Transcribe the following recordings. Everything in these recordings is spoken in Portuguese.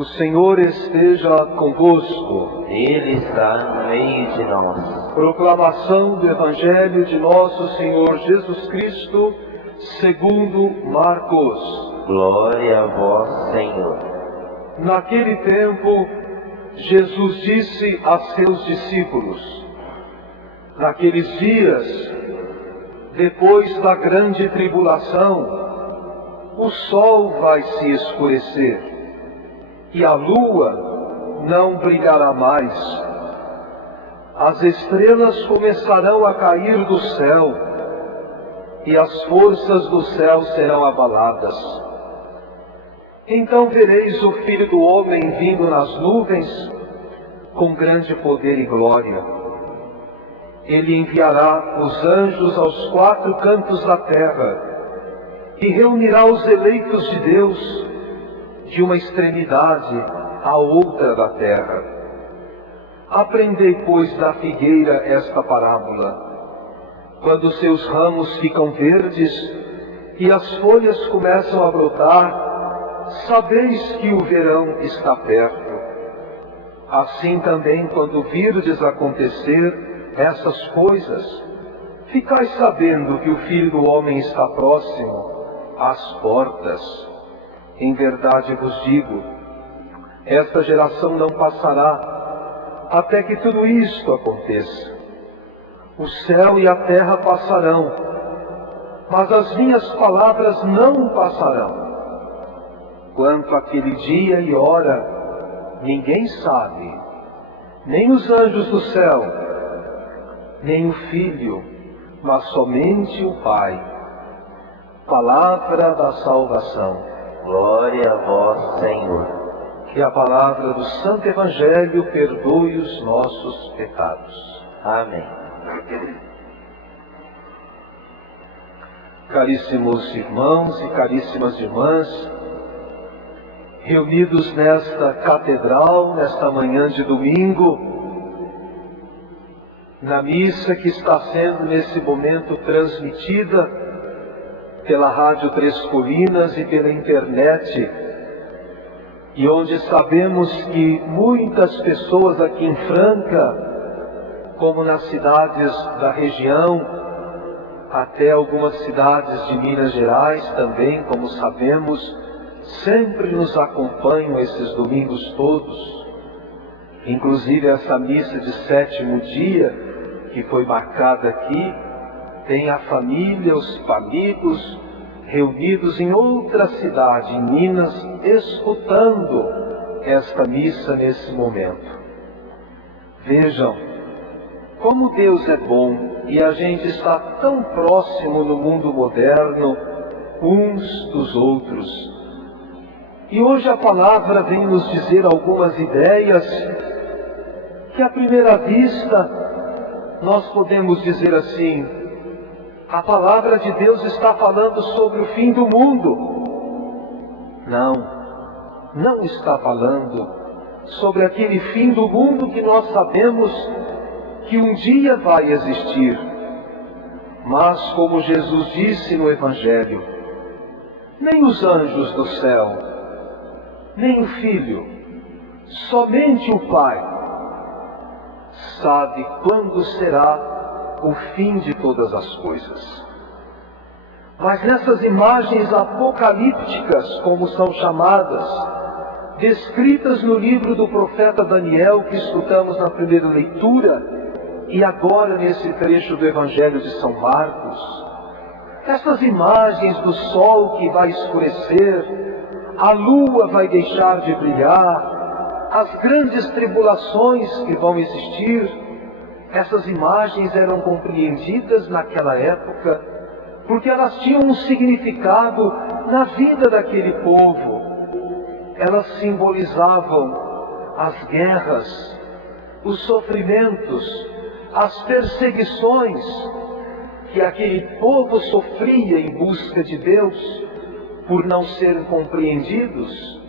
O Senhor esteja convosco. Ele está no meio de nós. Proclamação do Evangelho de nosso Senhor Jesus Cristo, segundo Marcos. Glória a vós, Senhor. Naquele tempo, Jesus disse a seus discípulos: naqueles dias, depois da grande tribulação, o sol vai se escurecer e a lua não brilhará mais. As estrelas começarão a cair do céu e as forças do céu serão abaladas. Então vereis o Filho do Homem vindo nas nuvens com grande poder e glória. Ele enviará os anjos aos quatro cantos da terra e reunirá os eleitos de Deus de uma extremidade à outra da terra. Aprendei, pois, da figueira esta parábola. Quando seus ramos ficam verdes e as folhas começam a brotar, sabeis que o verão está perto. Assim também, quando virdes acontecer essas coisas, ficais sabendo que o Filho do Homem está próximo às portas. Em verdade vos digo, esta geração não passará até que tudo isto aconteça. O céu e a terra passarão, mas as minhas palavras não passarão. Quanto àquele dia e hora, ninguém sabe, nem os anjos do céu, nem o Filho, mas somente o Pai. Palavra da salvação. Glória a vós, Senhor. Que a palavra do Santo Evangelho perdoe os nossos pecados. Amém. Caríssimos irmãos e caríssimas irmãs, reunidos nesta catedral, nesta manhã de domingo, na missa que está sendo nesse momento transmitida pela Rádio Três Colinas e pela internet, e onde sabemos que muitas pessoas aqui em Franca, como nas cidades da região, até algumas cidades de Minas Gerais também, como sabemos, sempre nos acompanham esses domingos todos. Inclusive essa missa de sétimo dia, que foi marcada aqui, tem a família, os amigos reunidos em outra cidade, em Minas, escutando esta missa nesse momento. Vejam como Deus é bom e a gente está tão próximo no mundo moderno uns dos outros. E hoje a palavra vem nos dizer algumas ideias que à primeira vista nós podemos dizer assim: a palavra de Deus está falando sobre o fim do mundo. Não está falando sobre aquele fim do mundo que nós sabemos que um dia vai existir. Mas, como Jesus disse no Evangelho, nem os anjos do céu, nem o Filho, somente o Pai sabe quando será o fim de todas as coisas. Mas nessas imagens apocalípticas, como são chamadas, descritas no livro do profeta Daniel, que escutamos na primeira leitura, e agora nesse trecho do Evangelho de São Marcos, essas imagens do sol que vai escurecer, a lua vai deixar de brilhar, as grandes tribulações que vão existir, essas imagens eram compreendidas naquela época porque elas tinham um significado na vida daquele povo. Elas simbolizavam as guerras, os sofrimentos, as perseguições que aquele povo sofria em busca de Deus por não serem compreendidos.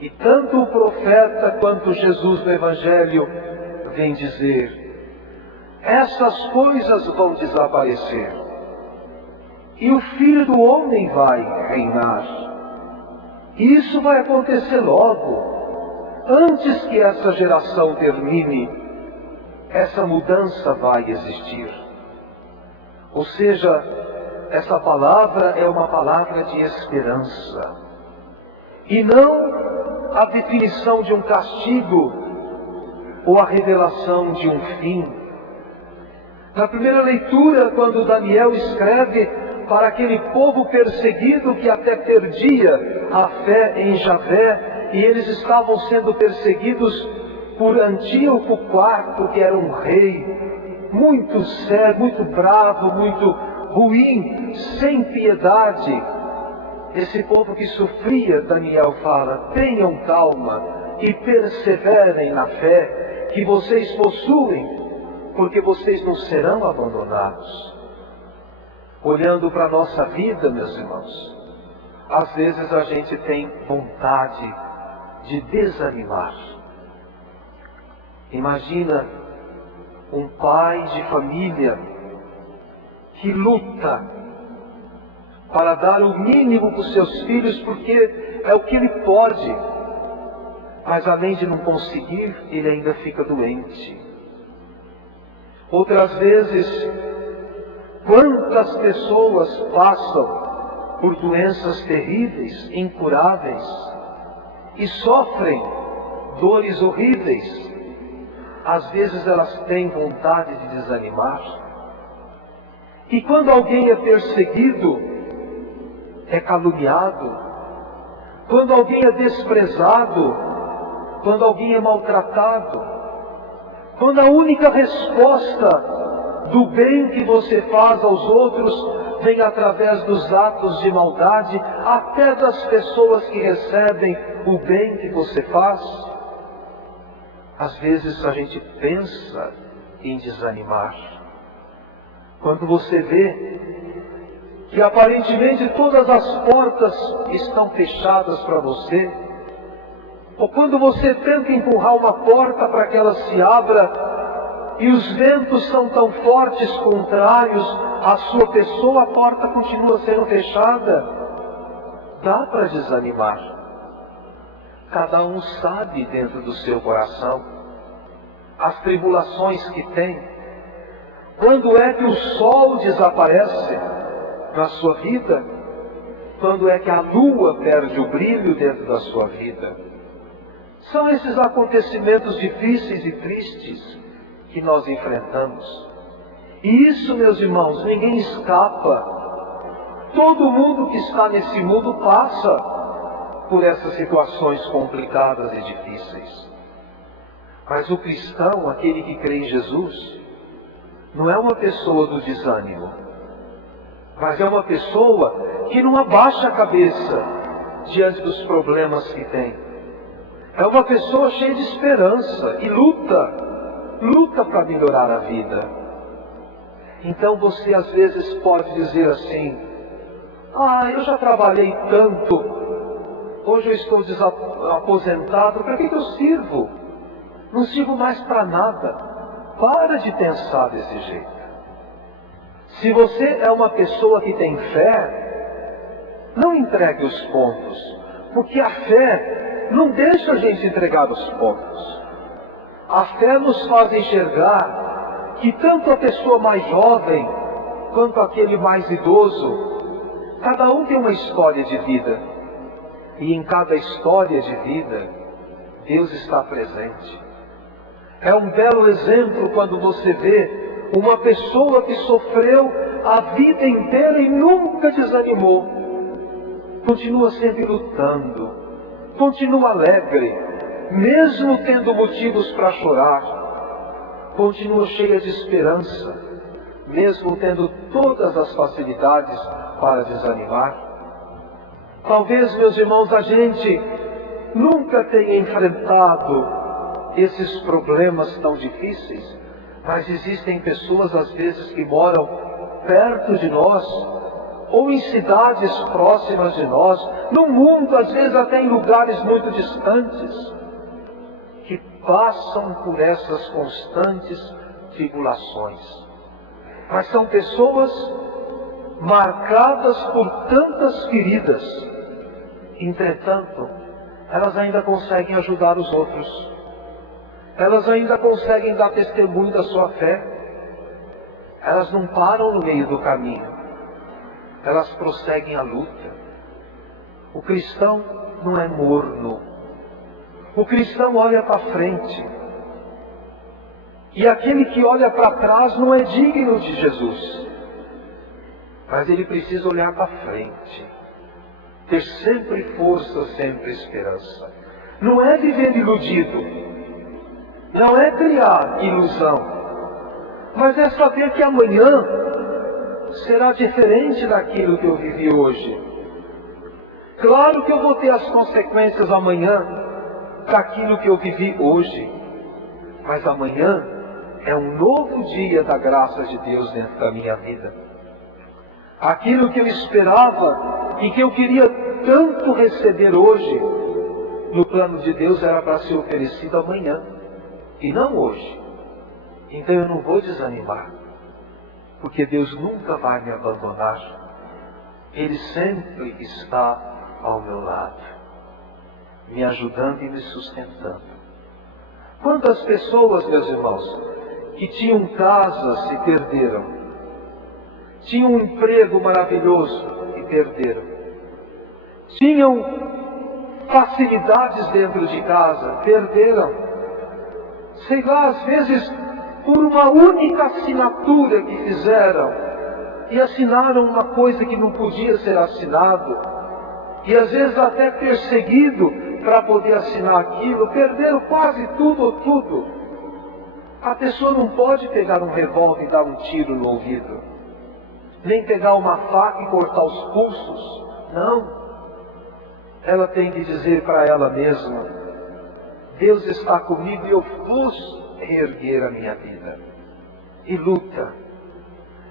E tanto o profeta quanto Jesus no Evangelho vem dizer: essas coisas vão desaparecer e o Filho do Homem vai reinar. Isso vai acontecer logo. antes que essa geração termine, essa mudança vai existir. Ou seja, essa palavra é uma palavra de esperança. E não a definição de um castigo ou a revelação de um fim. Na primeira leitura, quando Daniel escreve para aquele povo perseguido que até perdia a fé em Javé, e eles estavam sendo perseguidos por Antíoco IV, que era um rei muito sério, muito bravo, muito ruim, sem piedade. Esse povo que sofria, Daniel fala: tenham calma e perseverem na fé que vocês possuem, porque vocês não serão abandonados. Olhando para a nossa vida, meus irmãos, às vezes a gente tem vontade de desanimar. Imagina um pai de família que luta para dar o mínimo para os seus filhos, porque é o que ele pode. Mas além de não conseguir, ele ainda fica doente. Outras vezes, quantas pessoas passam por doenças terríveis, incuráveis, e sofrem dores horríveis. Às vezes elas têm vontade de desanimar. E quando alguém é perseguido, é caluniado, quando alguém é desprezado, quando alguém é maltratado, quando a única resposta do bem que você faz aos outros vem através dos atos de maldade, até das pessoas que recebem o bem que você faz, às vezes a gente pensa em desanimar. Quando você vê que aparentemente todas as portas estão fechadas para você, ou quando você tenta empurrar uma porta para que ela se abra e os ventos são tão fortes contrários à sua pessoa, a porta continua sendo fechada, dá para desanimar. Cada um sabe dentro do seu coração as tribulações que tem. Quando é que o sol desaparece na sua vida? Quando é que a lua perde o brilho dentro da sua vida? São esses acontecimentos difíceis e tristes que nós enfrentamos. E isso, meus irmãos, ninguém escapa. Todo mundo que está nesse mundo passa por essas situações complicadas e difíceis. Mas o cristão, aquele que crê em Jesus, não é uma pessoa do desânimo, mas é uma pessoa que não abaixa a cabeça diante dos problemas que tem. É uma pessoa cheia de esperança e luta para melhorar a vida. Então você às vezes pode dizer assim: eu já trabalhei tanto, hoje eu estou aposentado, para que eu sirvo? Não sirvo mais para nada. Para de pensar desse jeito. Se você é uma pessoa que tem fé, não entregue os pontos, porque a fé não deixa a gente entregar os pontos. A fé nos faz enxergar que tanto a pessoa mais jovem quanto aquele mais idoso, cada um tem uma história de vida. E em cada história de vida, Deus está presente. É um belo exemplo quando você vê uma pessoa que sofreu a vida inteira e nunca desanimou. Continua sempre lutando, continua alegre, mesmo tendo motivos para chorar. Continua cheia de esperança, mesmo tendo todas as facilidades para desanimar. Talvez, meus irmãos, a gente nunca tenha enfrentado esses problemas tão difíceis, mas existem pessoas às vezes que moram perto de nós, ou em cidades próximas de nós, no mundo, às vezes até em lugares muito distantes, que passam por essas constantes tribulações. Mas são pessoas marcadas por tantas feridas. Entretanto, elas ainda conseguem ajudar os outros. Elas ainda conseguem dar testemunho da sua fé. Elas não param no meio do caminho. Elas prosseguem a luta. O cristão não é morno. O cristão olha para frente. E aquele que olha para trás não é digno de Jesus. Mas ele precisa olhar para frente. Ter sempre força, sempre esperança. Não é viver iludido. Não é criar ilusão. Mas é saber que amanhã será diferente daquilo que eu vivi hoje. Claro que eu vou ter as consequências amanhã daquilo que eu vivi hoje. Mas amanhã é um novo dia da graça de Deus dentro da minha vida. Aquilo que eu esperava e que eu queria tanto receber hoje, no plano de Deus era para ser oferecido amanhã, e não hoje. Então eu não vou desanimar, porque Deus nunca vai me abandonar. Ele sempre está ao meu lado, me ajudando e me sustentando. Quantas pessoas, meus irmãos, que tinham casas e perderam, tinham um emprego maravilhoso e perderam, tinham facilidades dentro de casa, perderam, sei lá, às vezes por uma única assinatura que fizeram, e assinaram uma coisa que não podia ser assinado, e às vezes até perseguido para poder assinar aquilo, perderam quase tudo. A pessoa não pode pegar um revólver e dar um tiro no ouvido, nem pegar uma faca e cortar os pulsos, não. Ela tem que dizer para ela mesma: Deus está comigo e eu vou reerguer a minha vida. E luta.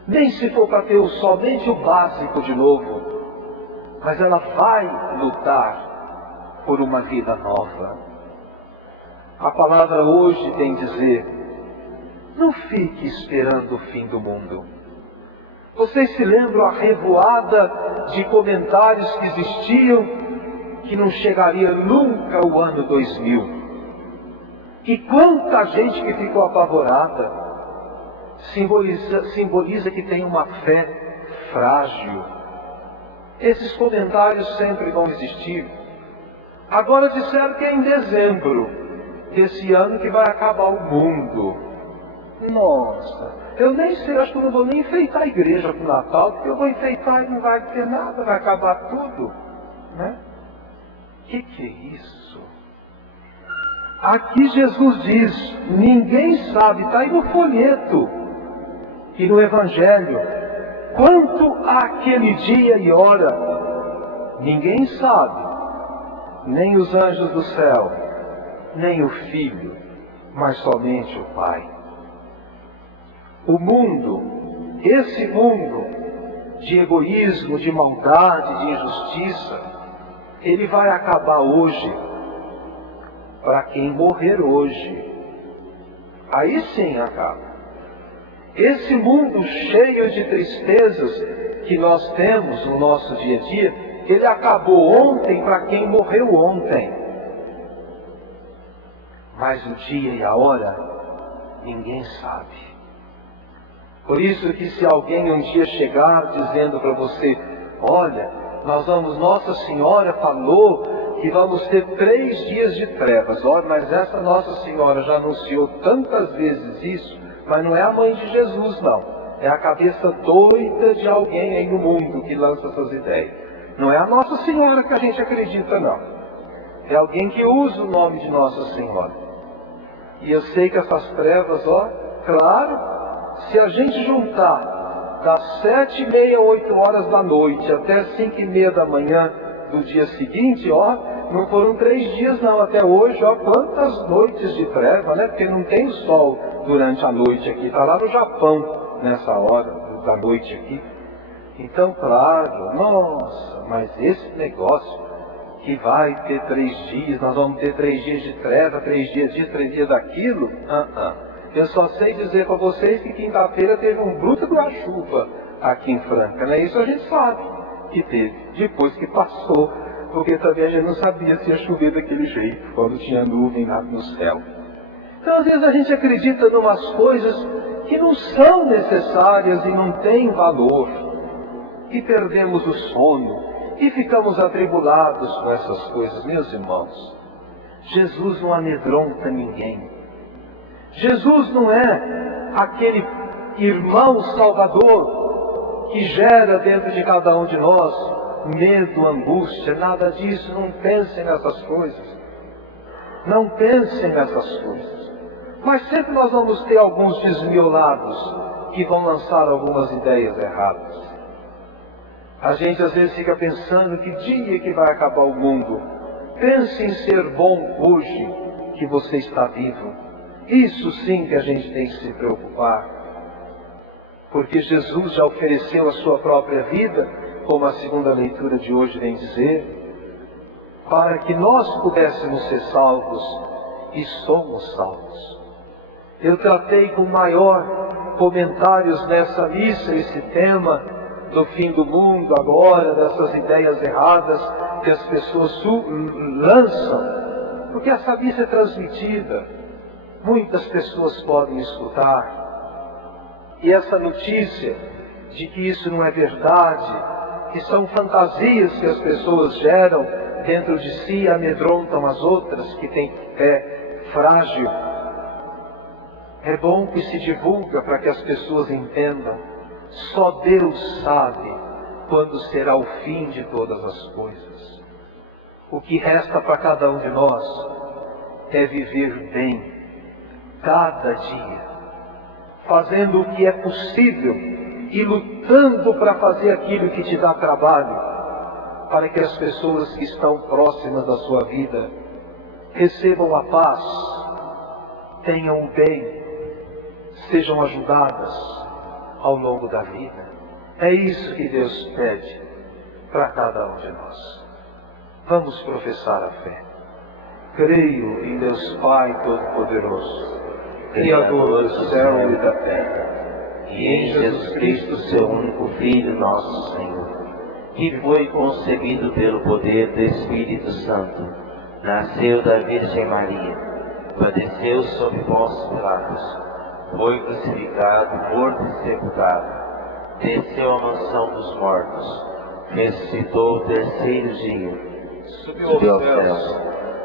Nem se for para ter somente o básico de novo, mas ela vai lutar por uma vida nova. A palavra hoje tem que dizer: não fique esperando o fim do mundo. Vocês se lembram a revoada de comentários que existiam, que não chegaria nunca o ano 2000? E quanta gente que ficou apavorada. Simboliza que tem uma fé frágil. Esses comentários sempre vão existir. Agora disseram que é em dezembro desse ano que vai acabar o mundo. Nossa, eu nem sei, acho que eu não vou nem enfeitar a igreja para o Natal, porque eu vou enfeitar e não vai ter nada, vai acabar tudo, né? Que é isso? Aqui Jesus diz, ninguém sabe, está aí no folheto e no Evangelho, quanto àquele dia e hora, ninguém sabe, nem os anjos do céu, nem o Filho, mas somente o Pai. O mundo, esse mundo de egoísmo, de maldade, de injustiça, ele vai acabar hoje para quem morrer hoje. Aí sim acaba. Esse mundo cheio de tristezas que nós temos no nosso dia a dia, ele acabou ontem para quem morreu ontem. Mas o dia e a hora, ninguém sabe. Por isso que se alguém um dia chegar dizendo para você: olha, Nossa Senhora falou que vamos ter 3 dias de trevas. Olha, mas essa Nossa Senhora já anunciou tantas vezes isso, mas não é a mãe de Jesus, não. É a cabeça doida de alguém aí no mundo que lança essas ideias. Não é a Nossa Senhora que a gente acredita, não. É alguém que usa o nome de Nossa Senhora. E eu sei que essas trevas, claro, se a gente juntar das 7h30, 8 horas da noite até 5h30 da manhã do dia seguinte, não foram 3 dias não, até hoje, quantas noites de treva, né? Porque não tem sol durante a noite aqui, está lá no Japão, nessa hora da noite aqui. Então, claro, nossa, mas esse negócio que vai ter 3 dias, nós vamos ter 3 dias de treva, 3 dias disso, 3 dias daquilo, Eu só sei dizer para vocês que quinta-feira teve um bruto de uma chuva aqui em Franca, né? Isso a gente sabe que teve, depois que passou porque também a gente não sabia se ia chover daquele jeito, quando tinha nuvem lá no céu. Então, às vezes a gente acredita em umas coisas que não são necessárias e não têm valor, e perdemos o sono, e ficamos atribulados com essas coisas. Meus irmãos, Jesus não amedronta ninguém. Jesus não é aquele irmão salvador que gera dentro de cada um de nós medo, angústia, nada disso. Não pensem nessas coisas. Não pensem nessas coisas. Mas sempre nós vamos ter alguns desmiolados que vão lançar algumas ideias erradas. A gente às vezes fica pensando que dia que vai acabar o mundo. Pense em ser bom hoje que você está vivo. Isso sim que a gente tem que se preocupar. Porque Jesus já ofereceu a sua própria vida, como a segunda leitura de hoje vem dizer, para que nós pudéssemos ser salvos, e somos salvos. Eu tratei com maior comentários nessa missa esse tema do fim do mundo agora, dessas ideias erradas que as pessoas lançam, porque essa missa é transmitida, muitas pessoas podem escutar, e essa notícia de que isso não é verdade, que são fantasias que as pessoas geram dentro de si e amedrontam as outras que têm fé frágil. É bom que se divulga para que as pessoas entendam. Só Deus sabe quando será o fim de todas as coisas. O que resta para cada um de nós é viver bem, cada dia, fazendo o que é possível e lutando para fazer aquilo que te dá trabalho, para que as pessoas que estão próximas da sua vida recebam a paz, tenham o bem, sejam ajudadas ao longo da vida. É isso que Deus pede para cada um de nós. Vamos professar a fé. Creio em Deus Pai Todo-Poderoso, Criador do céu e da terra, e em Jesus Cristo, seu único Filho, nosso Senhor, que foi concebido pelo poder do Espírito Santo, nasceu da Virgem Maria, padeceu sob Pôncio Pilatos, foi crucificado, morto e sepultado, desceu à mansão dos mortos, ressuscitou o terceiro dia, subiu aos céus,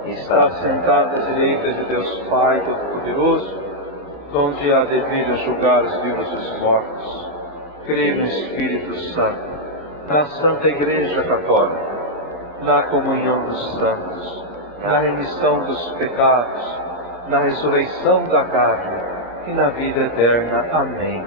está sentado à direita de Deus Pai Todo-Poderoso, onde há de vir a julgar os vivos e os mortos. Creio no Espírito Santo, na Santa Igreja Católica, na comunhão dos santos, na remissão dos pecados, na ressurreição da carne e na vida eterna. Amém.